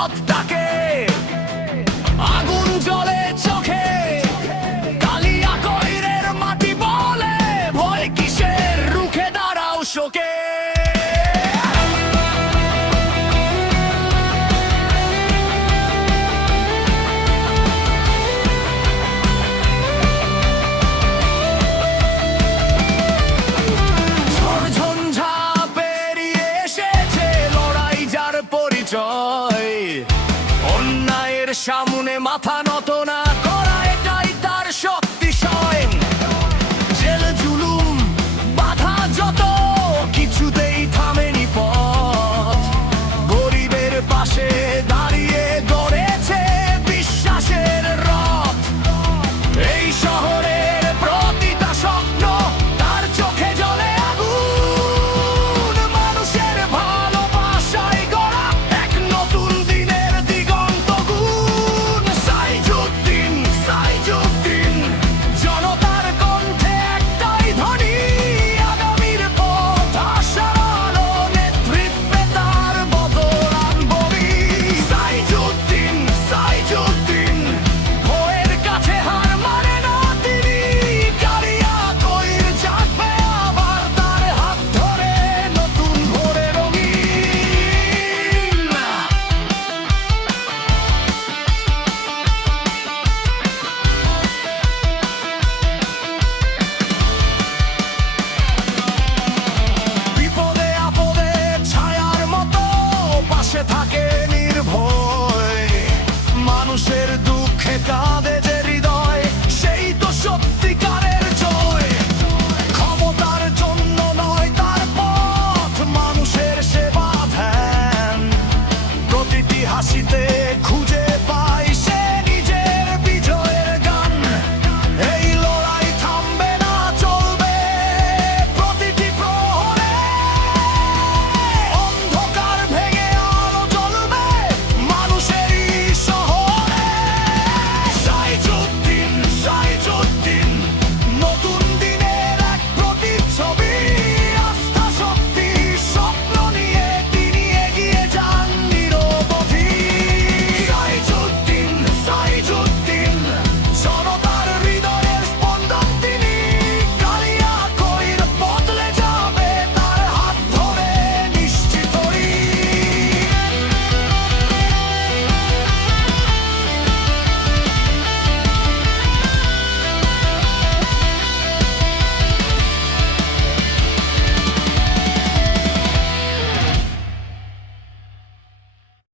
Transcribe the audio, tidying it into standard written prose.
পথটাকে, আগুন জ্বলে চোখে, কালিয়া কইরের মাটি বলে ভয় কিসের, রুখে দাঁড়াও শোকে। অন্যায়ের সামনে মাথা নত না করা, এটাই তার শক্তিশয়। জেল জুলুম বাধা যত, কিছুতেই থামেনি পথ। গরিবের পাশে দাঁড়িয়ে গড়েছে বিশ্বাসের রথ। এই শহরের প্রতিটা স্বপ্ন তার চোখে জ্বলে আগুন, মানুষের ভালোবাসায় গড়া এক নতুন দিনের দিগন্ত গুণ। সাইজুদ্দিন, সাইজুদ্দিন, জনতার কণ্ঠে একটাই ধ্বনি, আগামীর পথ আশার আলো, নেতৃত্বে তার বদল আনবই। সাইজুদ্দিন, সাইজুদ্দিন, ভয়ের কাছে হার মানে না তিনি, কালিয়া কইর জাগবে আবার তার হাত ধরে নতুন ভোরে রঙিন। বিপদে আপদে ছায়ার মতো পাশে থাকে নির্ভয়, মানুষের দুঃখে কাঁদে